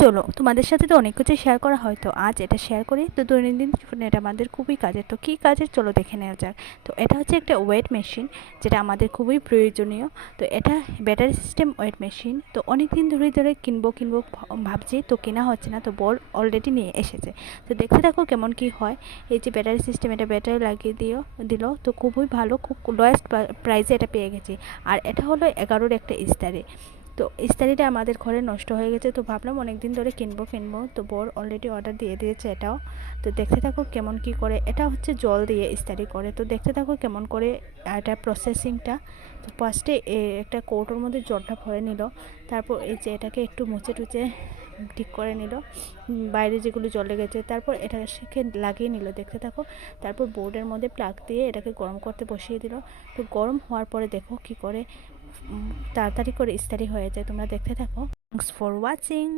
চলো তোমাদের সাথে তো অনেক কিছু শেয়ার করা হয়, তো আজ এটা শেয়ার করি। তো দৈনন্দিন জীবনে এটা আমাদের খুবই কাজের। তো কী কাজের চলো দেখে নেওয়া যাক। তো এটা হচ্ছে একটা ওয়েট মেশিন, যেটা আমাদের খুবই প্রয়োজনীয়। তো এটা ব্যাটারি সিস্টেম ওয়েট মেশিন। তো অনেক দিন ধরে কিনবো ভাবছি, তো কেনা হচ্ছে না। তো বর অলরেডি নিয়ে এসেছে। তো দেখতে থাকো কেমন কি হয়। এই যে ব্যাটারি সিস্টেম, এটা ব্যাটারি লাগিয়ে দিল। তো খুবই ভালো, খুব লোয়েস্ট প্রাইসে এটা পেয়ে গেছি। আর এটা হলো 11-র একটা ইস্তারি। তো ইস্তারিটা আমাদের ঘরে নষ্ট হয়ে গেছে, তো ভাবলাম অনেক দিন ধরে কিনবো। তো বর অলরেডি অর্ডার দিয়ে দিয়েছে এটাও। তো দেখতে থাকো কেমন কি করে। এটা হচ্ছে জল দিয়ে ইস্তারি করে। তো দেখতে থাকো কেমন করে এটা প্রসেসিংটা। তো ফার্স্টে একটা কৌটোর মধ্যে জলটা ভরে নিল। তারপর এই যে এটাকে একটু মুছে টুচে ঠিক করে নিল, বাইরে যেগুলো জল লেগেছে। তারপর এটা সেকে লাগিয়ে নিল, দেখতে থাকো। তারপর বোর্ডের মধ্যে প্লাগ দিয়ে এটাকে গরম করতে বসিয়ে দিল। তো গরম হওয়ার পরে দেখো কি করে তাড়াতাড়ি করে ইস্তারি হয়ে যায়। তোমরা দেখতে থাকো। Thanks for watching.